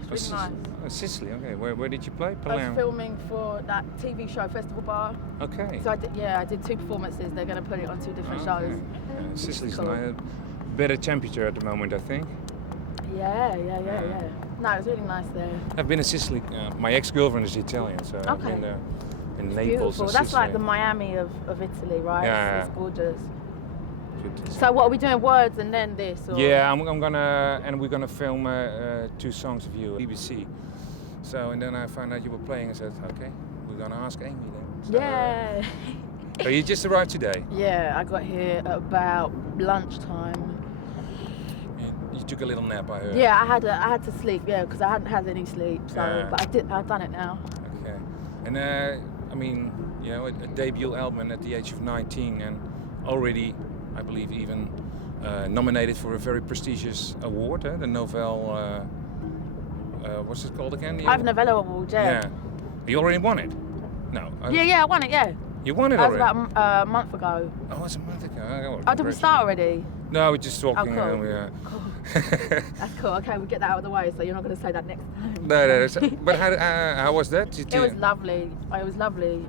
nice, really nice. Sicily, okay. Where did you play? I was filming for that TV show, Festival Bar. Okay. So I did 2 performances. They're going to put it on 2 different shows. Sicily's cool. a better temperature at the moment, I think. Yeah. No, it was really nice there. I've been to Sicily. My ex-girlfriend is Italian, so I've been there in Naples. Beautiful. And That's Sicily. like the Miami of Italy, right? Yeah. It's gorgeous. So what are we doing? Words and then this? Or? Yeah, we're gonna film 2 songs of you, BBC. So and then I found out you were playing and said, okay, we're gonna ask Amy then. So, Yeah. So you just arrived today? Yeah, I got here at about lunchtime. You took a little nap, I heard. Yeah, I had to sleep. Yeah, because I hadn't had any sleep. So, but I've done it now. Okay, and I mean, you know, a debut album at the age of 19, and already, I believe, even nominated for a very prestigious award, the Novel. What's it called again? Ivor Novello Award. Yeah. You already won it? No. Yeah, I won it. Yeah. You won it already? That was about a month ago. Oh, it was a month ago. Oh, did we start already? No, we're just talking. Oh, cool. Yeah. Cool. That's cool. Okay, we'll get that out of the way, so you're not going to say that next time. No. But how was that? It was lovely. It was lovely.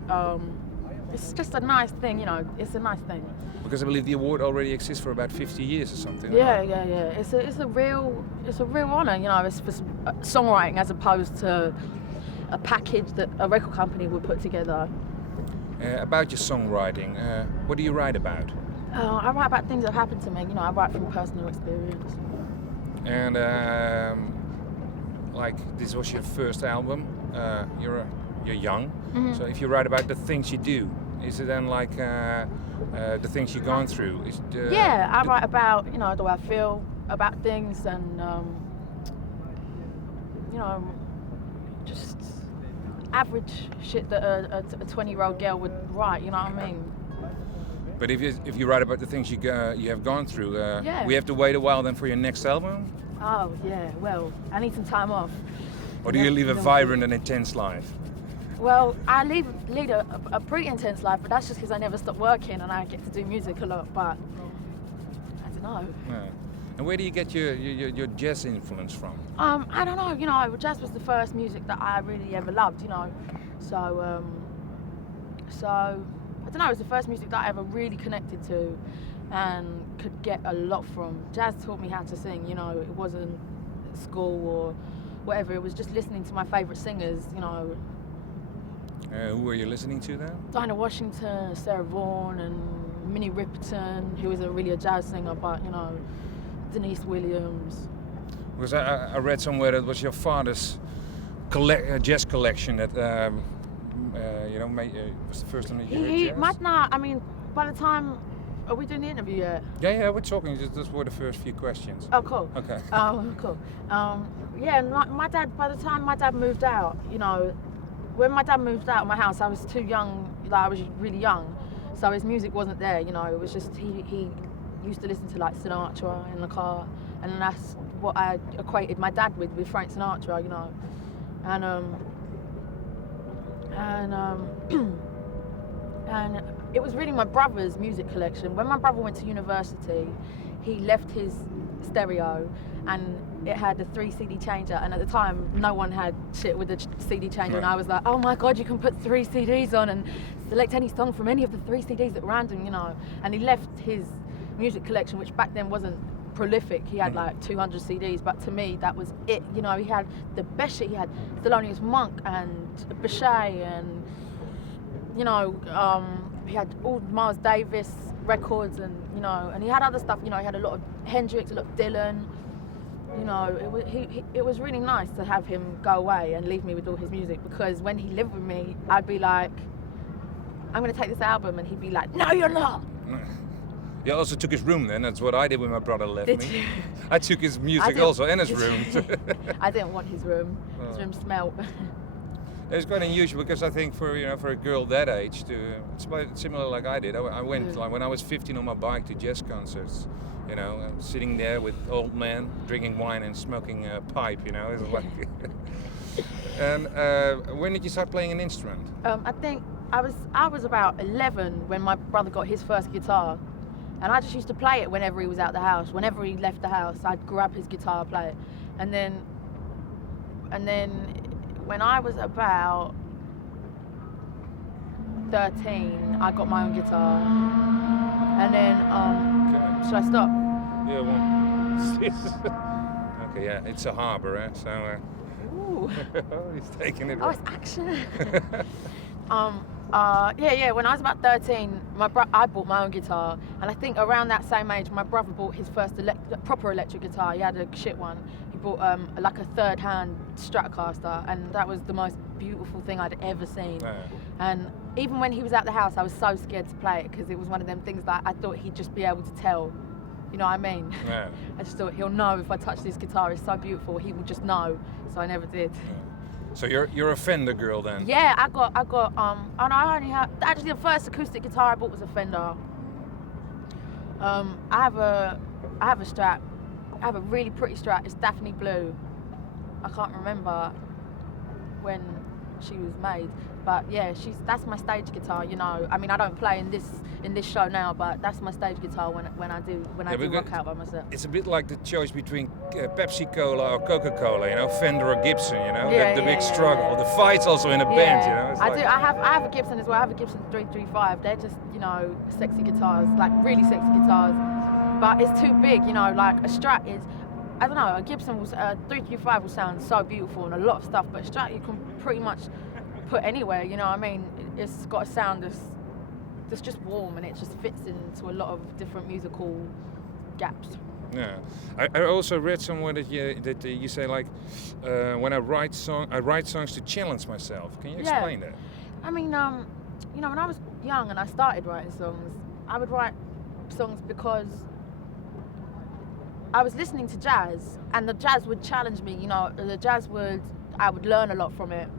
It's just a nice thing, you know. It's a nice thing. Because I believe the award already exists for about 50 years or something. Yeah. It's a real honour, you know. It's for songwriting as opposed to a package that a record company would put together. About your songwriting, what do you write about? I write about things that happened to me. You know, I write from personal experience. And like this was your first album. You're young, so if you write about the things you do, is it then like the things you've gone through? I write about the way I feel about things and just average shit that a 20-year-old girl would write. You know what I mean? But if you write about the things you have gone through, we have to wait a while then for your next album? Oh, yeah, well, I need some time off. Or do you live a vibrant and intense life? Well, I lead a pretty intense life, but that's just because I never stop working and I get to do music a lot, but I don't know. Yeah. And where do you get your jazz influence from? I don't know, jazz was the first music that I really ever loved, so I don't know, it was the first music that I ever really connected to and could get a lot from. Jazz taught me how to sing, it wasn't school or whatever, it was just listening to my favourite singers, Who were you listening to then? Dinah Washington, Sarah Vaughan and Minnie Riperton, who isn't really a jazz singer, but, Denise Williams. Because I read somewhere that was your father's jazz collection that was the first time that you heard jazz? By the time, are we doing the interview yet? Yeah, we're talking. Those were the first few questions. Oh, cool. Okay. Oh, cool. My dad, by the time my dad moved out, when my dad moved out of my house, I was too young, I was really young, so his music wasn't there, it was just, he used to listen to like Sinatra in the car, and that's what I equated my dad with Frank Sinatra, and it was really my brother's music collection. When my brother went to university, he left his stereo and it had a 3 CD changer, and at the time no one had shit with a CD changer, and I was like, oh my god, you can put 3 CDs on and select any song from any of the 3 CDs at random, and he left his music collection, which back then wasn't prolific. He had like 200 CDs, but to me that was it. He had the best shit. He had Thelonious Monk and Bechet, and he had all Miles Davis records, and and he had other stuff. He had a lot of Hendrix, a lot of Dylan. It was really nice to have him go away and leave me with all his music, because when he lived with me, I'd be like, I'm going to take this album, and he'd be like, no, you're not. You also took his room then. That's what I did when my brother left me. Did you? I took his music also and his room. I didn't want his room. His room smelled. It's quite unusual, because I think for a girl that age, it's quite similar like I did. I went like when I was 15 on my bike to jazz concerts. Sitting there with old men drinking wine and smoking a pipe. It's like. And when did you start playing an instrument? I think I was about 11 when my brother got his first guitar. And I just used to play it whenever he was out the house. Whenever he left the house, I'd grab his guitar, play it. And then And then when I was about 13, I got my own guitar. And then, should I stop? Yeah, well, okay, yeah, it's a harbour, so Ooh. he's taking it. Oh, it's action. When I was about 13, I bought my own guitar, and I think around that same age, my brother bought his first proper electric guitar. He had a shit one. He bought like a third-hand Stratocaster, and that was the most beautiful thing I'd ever seen. Yeah. And even when he was at the house, I was so scared to play it because it was one of them things that I thought he'd just be able to tell. You know what I mean? Yeah. I just thought he'll know if I touch this guitar, it's so beautiful. He would just know. So I never did. Yeah. So you're a Fender girl then? Yeah, I got and I only have, actually the first acoustic guitar I bought was a Fender. I have a Strat. I have a really pretty Strat. It's Daphne Blue. I can't remember when she was made, but yeah, that's my stage guitar. You know, I mean, I don't play in this show now, but that's my stage guitar when I do rock out by myself. It's a bit like the choice between Pepsi Cola or Coca-Cola, you know, Fender or Gibson, you know, the big struggle. The fights also in a band, you know. I have a Gibson as well. I have a Gibson 335. They're just, you know, sexy guitars, like really sexy guitars, but it's too big, you know. Like a Strat is, I don't know, a Gibson was 335 will sound so beautiful and a lot of stuff, but a Strat you can pretty much put anywhere, you know what I mean? It's got a sound that's just warm, and it just fits into a lot of different musical gaps. Yeah, I also read somewhere that you say like when I write songs to challenge myself. Can you explain that? I mean, you know, when I was young and I started writing songs, I would write songs because I was listening to jazz, and the jazz would challenge me. You know, I would learn a lot from it,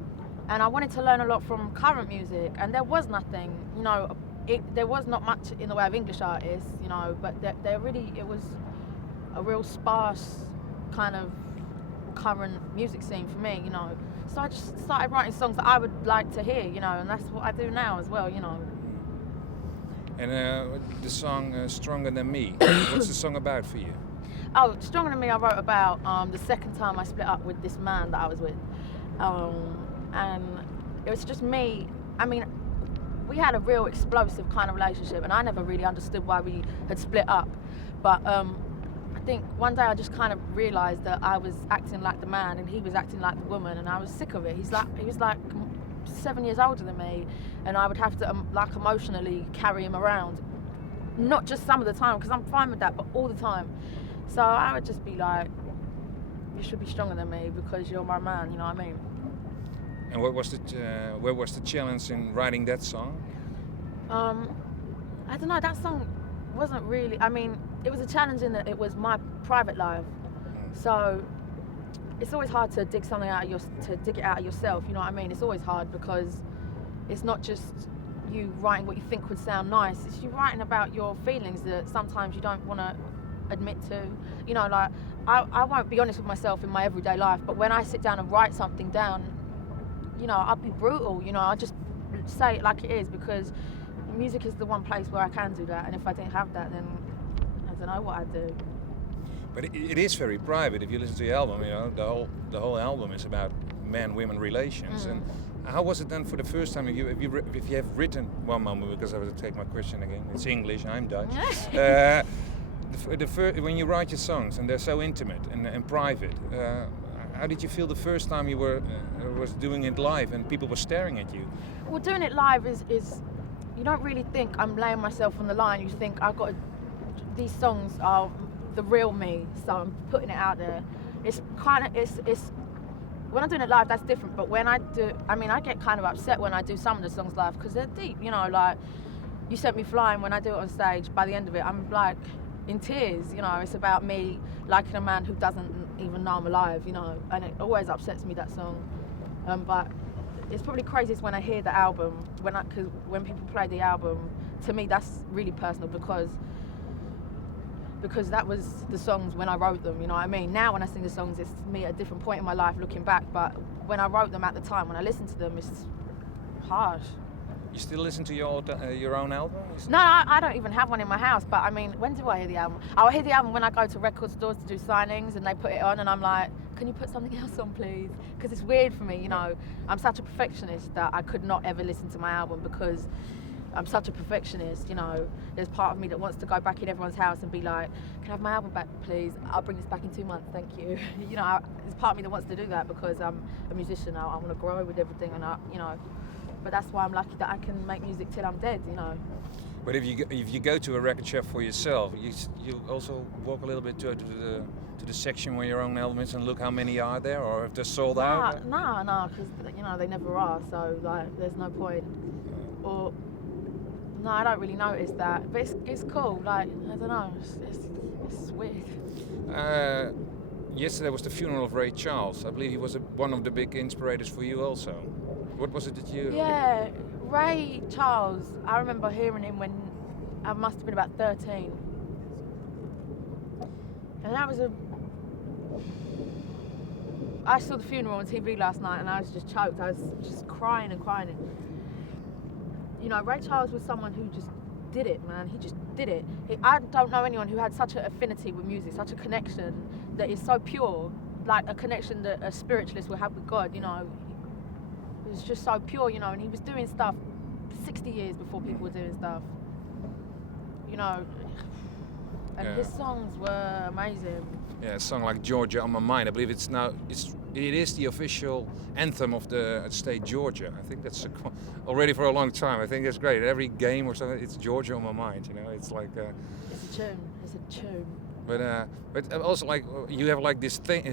and I wanted to learn a lot from current music, and there was nothing, you know. There was not much in the way of English artists, you know, but it was a real sparse kind of current music scene for me, you know. So I just started writing songs that I would like to hear, you know, and that's what I do now as well, you know. And the song Stronger Than Me, what's the song about for you? Oh, Stronger Than Me I wrote about the second time I split up with this man that I was with. And it was just me, I mean, we had a real explosive kind of relationship, and I never really understood why we had split up. But I think one day I just kind of realised that I was acting like the man and he was acting like the woman, and I was sick of it. He was like 7 years older than me, and I would have to like emotionally carry him around. Not just some of the time, because I'm fine with that, but all the time. So I would just be like, you should be stronger than me because you're my man, you know what I mean? And where was the challenge in writing that song? I don't know, that song wasn't really, I mean, it was a challenge in that it was my private life. So it's always hard to dig something out dig it out of yourself, you know what I mean? It's always hard because it's not just you writing what you think would sound nice, it's you writing about your feelings that sometimes you don't want to admit to. You know, like, I won't be honest with myself in my everyday life, but when I sit down and write something down, you know, I'll be brutal, you know, I'll just say it like it is, because music is the one place where I can do that, and if I didn't have that, then I don't know what I'd do. But it is very private. If you listen to the album, you know, the whole album is about man-women relations. And how was it then for the first time? If you have written one moment, because I will take my question again. It's English. I'm Dutch. When you write your songs and they're so intimate and private, how did you feel the first time you was doing it live and people were staring at you? Well, doing it live is you don't really think I'm laying myself on the line. You think these songs are the real me, so I'm putting it out there. It's when I'm doing it live, that's different. But when I get kind of upset when I do some of the songs live because they're deep. You know, like You Sent Me Flying. When I do it on stage, by the end of it, I'm like in tears. You know, it's about me liking a man who doesn't even know I'm alive. You know, and it always upsets me, that song. But it's probably craziest when I hear the album, because when people play the album, to me that's really personal because that was the songs when I wrote them, you know what I mean? Now when I sing the songs, it's me at a different point in my life looking back, but when I wrote them at the time, when I listen to them, it's harsh. You still listen to your own album? No, I don't even have one in my house, but I mean, when do I hear the album? I hear the album when I go to record stores to do signings and they put it on and I'm like, can you put something else on, please? Because it's weird for me, you know. I'm such a perfectionist that I could not ever listen to my album because I'm such a perfectionist, you know. There's part of me that wants to go back in everyone's house and be like, can I have my album back, please? I'll bring this back in 2 months, thank you. You know, there's part of me that wants to do that because I'm a musician. I want to grow with everything, and you know. But that's why I'm lucky that I can make music till I'm dead, you know. But if you go to a record shop for yourself, you also walk a little bit to the section where your own albums and look how many are there, or if they're sold out. No, because you know they never are. So like, there's no point. Or no, I don't really notice that. But it's cool. Like I don't know, it's weird. Yesterday was the funeral of Ray Charles. I believe he was one of the big inspirators for you also. What was it that you? Yeah. Ray Charles, I remember hearing him when I must have been about 13. And that was I saw the funeral on TV last night and I was just choked. I was just crying and crying. You know, Ray Charles was someone who just did it, man. He just did it. I don't know anyone who had such an affinity with music, such a connection that is so pure, like a connection that a spiritualist will have with God, you know. It was just so pure, you know, and he was doing stuff 60 years before people were doing stuff, you know, and his songs were amazing. Yeah, a song like Georgia on My Mind, I believe it is the official anthem of the state Georgia. I think that's already for a long time. I think that's great. Every game or something, it's Georgia on My Mind, you know, it's like... It's a tune. But also, like, you have like this thing.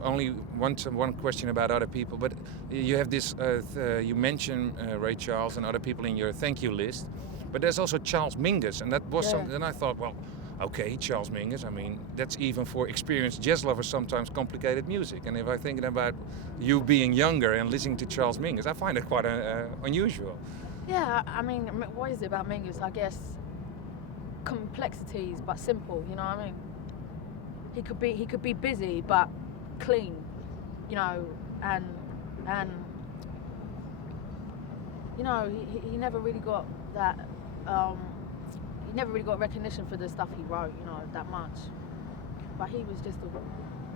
Only one question about other people, but you have this. You mention Ray Charles and other people in your thank you list, but there's also Charles Mingus, and that was something. And I thought, well, okay, Charles Mingus. I mean, that's even for experienced jazz lovers sometimes complicated music. And if I'm thinking about you being younger and listening to Charles Mingus, I find it quite unusual. Yeah, I mean, what is it about Mingus? I guess complexities, but simple. You know what I mean? He could be busy but clean, you know, and you know he never really got that. He never really got recognition for the stuff he wrote, you know, that much. But he was just a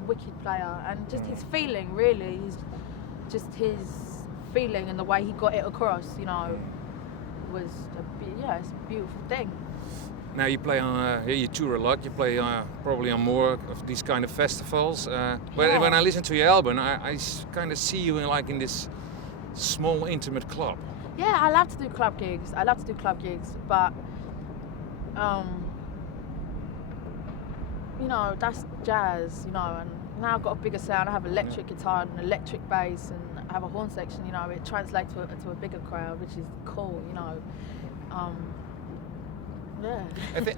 wicked player, and just his feeling, really, his feeling and the way he got it across, you know, was it's a beautiful thing. Now you play on, you tour a lot. You play probably on more of these kind of festivals. When I listen to your album, I kind of see you in this small, intimate club. Yeah, I love to do club gigs. But you know, that's jazz. You know, and now I've got a bigger sound. I have electric guitar and an electric bass, and I have a horn section. You know, it translates to a bigger crowd, which is cool. You know. Yeah.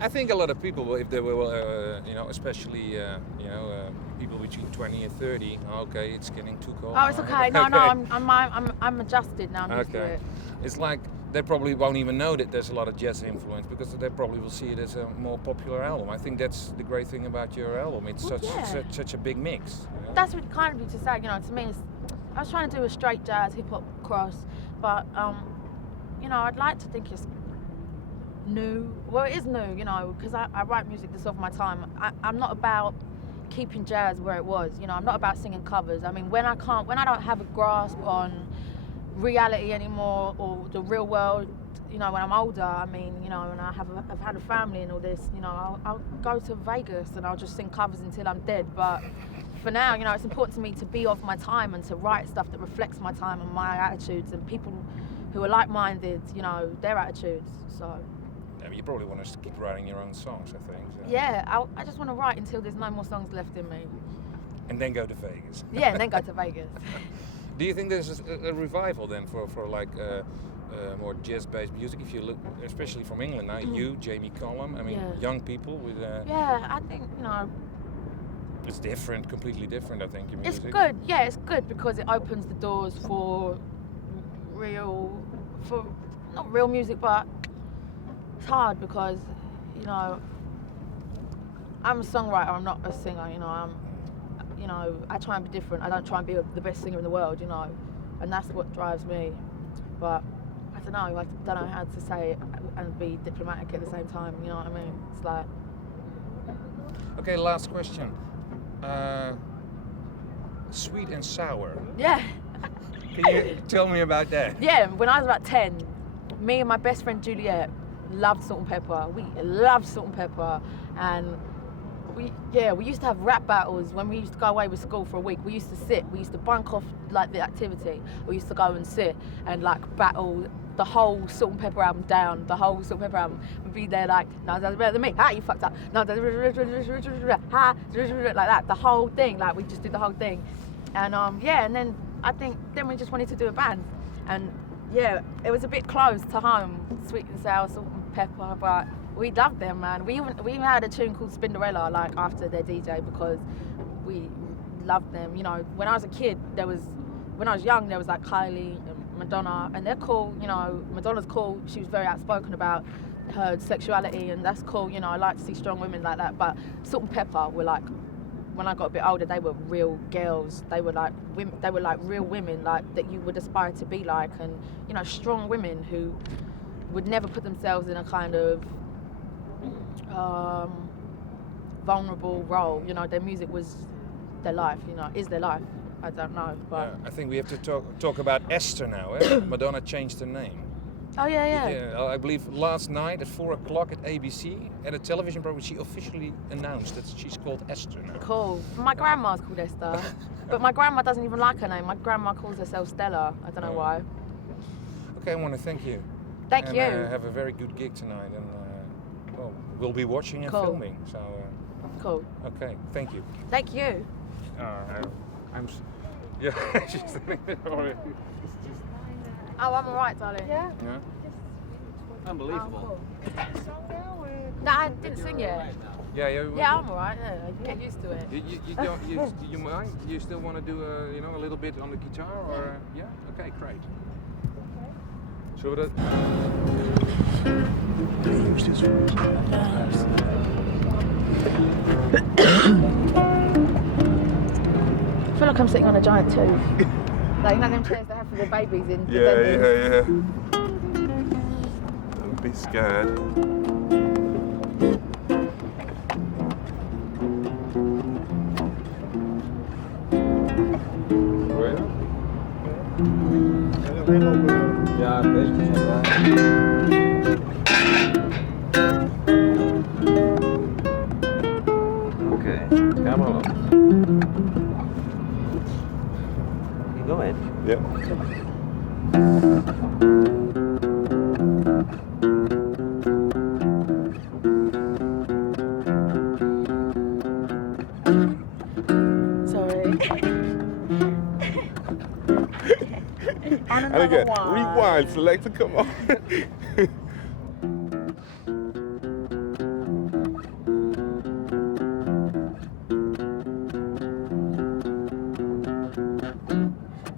I think a lot of people, if they were, you know, especially, you know, people between 20 and 30. Okay, it's getting too cold. Oh, it's okay. No, I'm adjusted now. I'm used to it. It's like they probably won't even know that there's a lot of jazz influence because they probably will see it as a more popular album. I think that's the great thing about your album. It's such a big mix. You know? That's really kind of you to say. You know, to me, I was trying to do a straight jazz hip hop cross, but you know, I'd like to think it's new. Well, it is new, you know, because I write music that's of my time. I'm not about keeping jazz where it was, you know. I'm not about singing covers. I mean, when I don't have a grasp on reality anymore or the real world, you know, when I'm older, I mean, you know, and I've had a family and all this, you know, I'll go to Vegas and I'll just sing covers until I'm dead. But for now, you know, it's important to me to be of my time and to write stuff that reflects my time and my attitudes and people who are like-minded, you know, their attitudes. So. I mean, you probably want us to keep writing your own songs, I think. So. Yeah, I just want to write until there's no more songs left in me. And then go to Vegas. Yeah, and then go to Vegas. Do you think there's a revival then for like more jazz-based music? If you look, especially from England now, you, Jamie Cullum, I mean, young people with... Yeah, I think, you know... It's different, completely different, I think, your music. It's good, yeah, it's good because it opens the doors for not real music, but it's hard because, you know, I'm a songwriter, I'm not a singer, you know, I try and be different. I don't try and be the best singer in the world, you know, and that's what drives me. But I don't know how to say it and be diplomatic at the same time, you know what I mean? It's like... Okay, last question. Sweet and Sour. Yeah. Can you tell me about that? Yeah, when I was about 10, me and my best friend Juliet loved salt and pepper. We loved salt and pepper, and we used to have rap battles when we used to go away with school for a week. We used to sit, we used to bunk off like the activity. We used to go and sit and like battle the whole Salt and Pepper album down. The whole Salt and Pepper album would be there like, no, that's better than me. Ha, you fucked up. No, that's ha, like that. The whole thing, like we just did the whole thing, and and then I think then we just wanted to do a band, and yeah, it was a bit close to home, Sweet and Sour, Salt and Pepper, but we loved them, man. We even had a tune called Spinderella, like after their DJ, because we loved them. You know, when I was a kid, when I was young, there was like Kylie and Madonna, and they're cool. You know, Madonna's cool. She was very outspoken about her sexuality, and that's cool. You know, I like to see strong women like that. But Salt and Pepper were like, when I got a bit older, they were real girls. They were like women. They were like real women, like that you would aspire to be like, and you know, strong women who would never put themselves in a kind of vulnerable role. You know, their music was their life. You know, is their life. I don't know, but I think we have to talk about Esther now. Eh? Madonna changed her name. Oh yeah. I believe last night at 4 o'clock at ABC at a television program she officially announced that she's called Esther now. Cool. My grandma's called Esther, but my grandma doesn't even like her name. My grandma calls herself Stella. I don't know why. Okay, I want to thank you. Thank you. Have a very good gig tonight, and we'll be watching and filming. So. Cool. Okay, thank you. Thank you. Yeah, she's standing there already. Oh, I'm alright, darling. Yeah. Unbelievable. Oh, cool. No, I didn't sing yet. Yeah, I'm alright. Yeah, I get used to it. You don't you mind? You still want to do a little bit on the guitar or yeah? Okay, great. Okay. Should we I feel like I'm sitting on a giant tooth. Like, you know them chairs they have for the babies in Yeah. Don't be scared. Okay, come on. You go ahead. Yeah. Sorry. On And another again, one. rewind, selector, come on.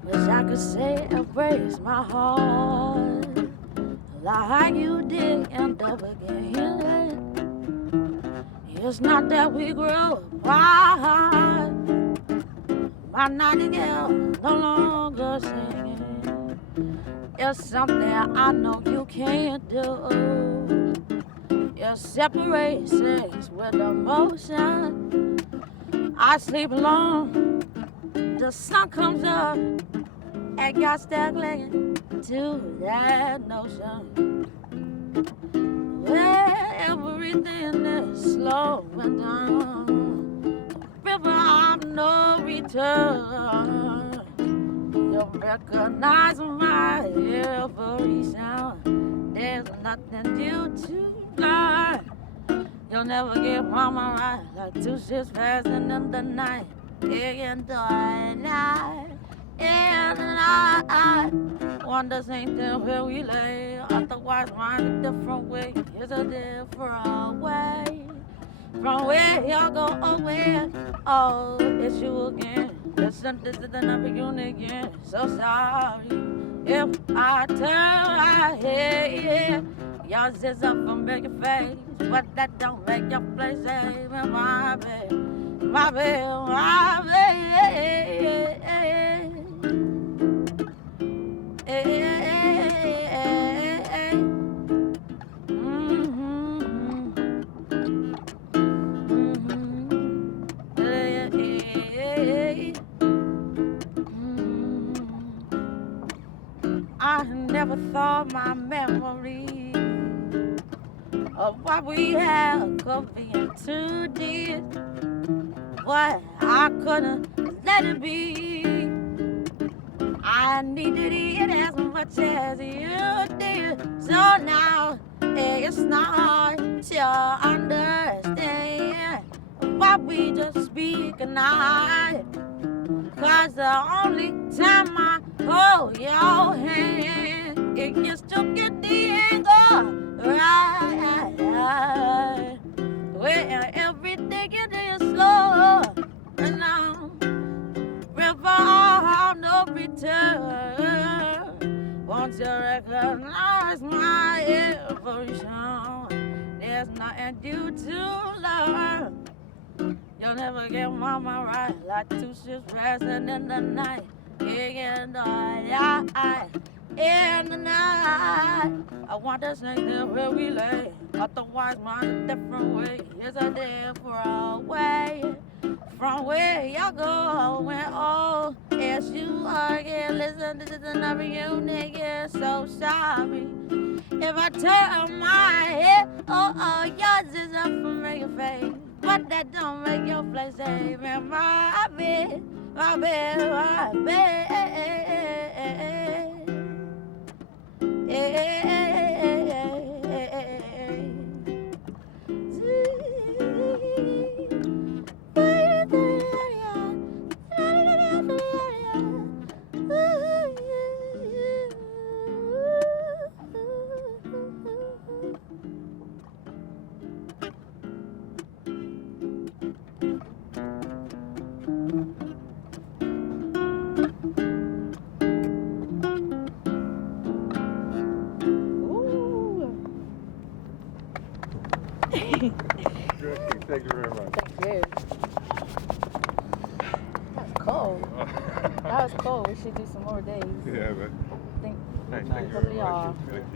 Wish I could say it breaks my heart like you did end up again. It's not that we grew apart. My nightingale no longer singing. It's something I know you can't do. You separate sex with emotion. I sleep alone. The sun comes up and got stuck clinging to that notion. Well, everything is slowing down. River of no return. You recognize my every sound. There's nothing new to learn. You'll never get mama right like 2 ships passing in the night. And I wonder same thing where we lay. Otherwise, find a different way. It's a different way from where you go away. Oh, it's you again. Listen, this is another unit again. So sorry if I turn my head. Yours is up from your face, but that don't make your place safe. My baby, my baby, my baby. I never thought my memory of what we had could be too deep. But I couldn't let it be. I needed it as much as you did. So now it's not to understand why we just speak a night. Cause the only time I hold your hand, it gets to get the angle right. Where everything it is slow and now river on no return. Won't you recognize my evolution? There's nothing due to learn. You'll never get mama right, like two ships passing in the night. In the night, in the night. I want to stay there where we lay. Otherwise, mine's a different way. Yes, I did for a way. From where y'all go, when all yes you are, yeah, listen, this is another you niggas, so sorry. If I turn my head, yours is a familiar face. But that don't make your place safe in my bed, my bed, my bed. Thank you very much. Thank you. That's cool. That was cool. We should do some more days. Yeah, man. I think Thank you probably very much. are. Thank you.